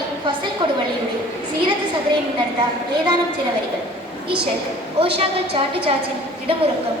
கவி ஃபசல் கொடுவள்ளியுடைய சீரத்து சதுரையின் நடத்த ஏதானம் சிலவரிகள் இஷர் ஓஷாக்கள் சாட்டு சாச்சின் இடமுறக்கம்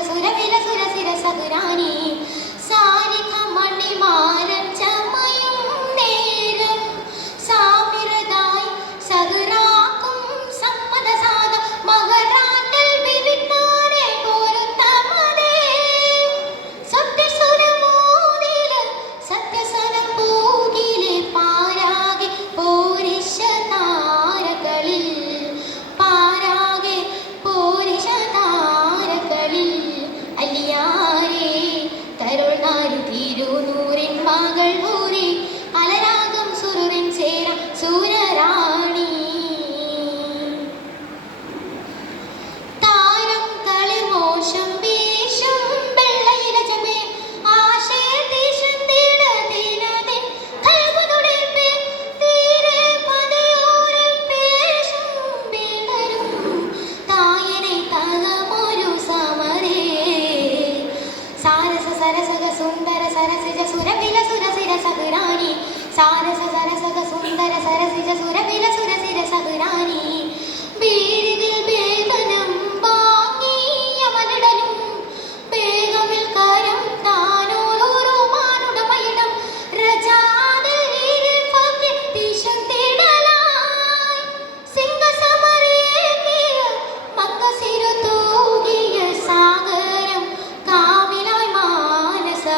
de söylemeyin.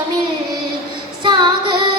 തമിൽ സാഗർ